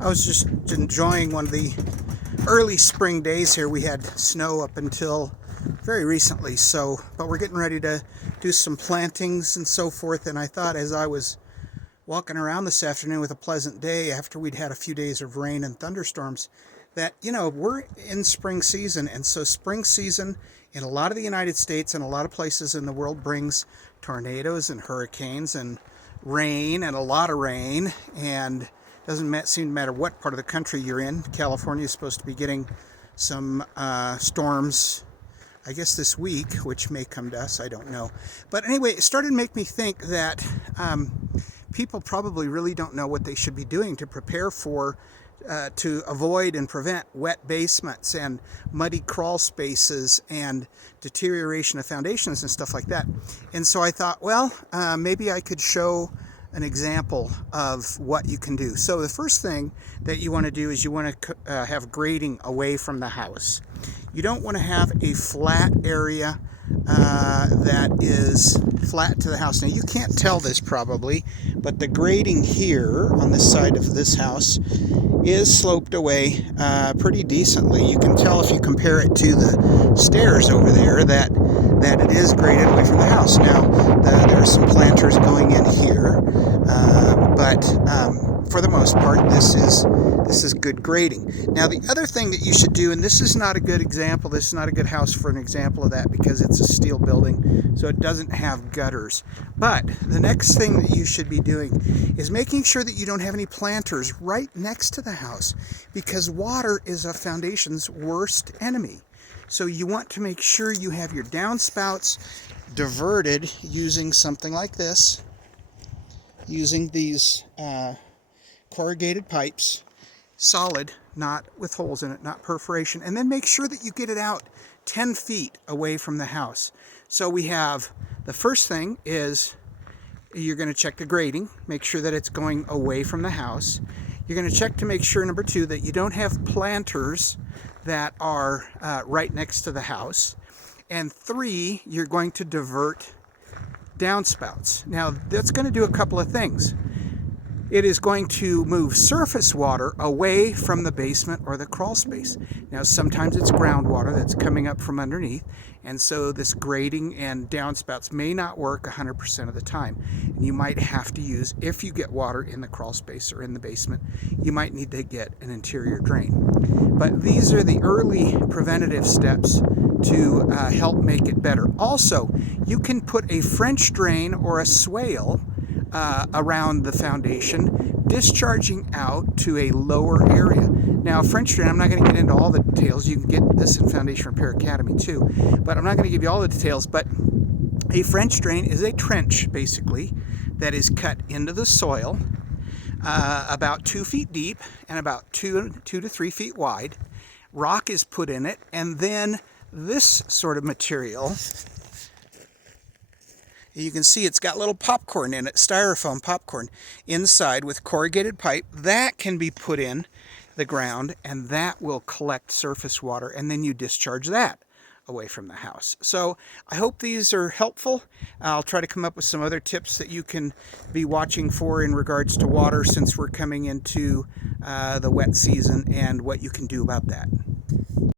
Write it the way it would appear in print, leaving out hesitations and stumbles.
I was just enjoying one of the early spring days here. We had snow up until very recently, but we're getting ready to do some plantings and so forth. And I thought, as I was walking around this afternoon with a pleasant day after we'd had a few days of rain and thunderstorms, that, we're in spring season. And so spring season in a lot of the United States and a lot of places in the world brings tornadoes and hurricanes and rain, and a lot of rain. And doesn't seem to matter what part of the country you're in. California is supposed to be getting some storms, I guess, this week, which may come to us, I don't know. But anyway, it started to make me think that people probably really don't know what they should be doing to prepare for, to avoid and prevent wet basements and muddy crawl spaces and deterioration of foundations and stuff like that. And so I thought, well, maybe I could show an example of what you can do. So the first thing that you want to do is you want to have grading away from the house. You don't want to have a flat area that is flat to the house. Now you can't tell this probably, but the grading here on this side of this house is sloped away pretty decently. You can tell if you compare it to the stairs over there that it is graded away from the house. Now there are some planters going in here, but for the most part this is good grading. Now the other thing that you should do, and this is not a good example, this is not a good house for an example of that because it's a steel building, so it doesn't have gutters. But the next thing that you should be doing is making sure that you don't have any planters right next to the house, because water is a foundation's worst enemy. So you want to make sure you have your downspouts diverted using something like this, using these corrugated pipes, solid, not with holes in it, not perforation, and then make sure that you get it out 10 feet away from the house. So we have, the first thing is you're going to check the grading, make sure that it's going away from the house. You're going to check to make sure, number two, that you don't have planters that are right next to the house. And three, you're going to divert downspouts. Now that's going to do a couple of things. It is going to move surface water away from the basement or the crawl space. Now sometimes it's groundwater that's coming up from underneath, and so this grading and downspouts may not work 100% of the time. And you might have to use, if you get water in the crawl space or in the basement, you might need to get an interior drain. But these are the early preventative steps to help make it better. Also, you can put a French drain or a swale around the foundation, discharging out to a lower area. Now, French drain, I'm not going to get into all the details. You can get this in Foundation Repair Academy too, but I'm not going to give you all the details. But a French drain is a trench, basically, that is cut into the soil about 2 feet deep and about 2 to 3 feet wide. Rock is put in it, and then this sort of material, you can see it's got little popcorn in it, styrofoam popcorn inside with corrugated pipe. That can be put in the ground, and that will collect surface water, and then you discharge that away from the house. So I hope these are helpful. I'll try to come up with some other tips that you can be watching for in regards to water, since we're coming into the wet season, and what you can do about that.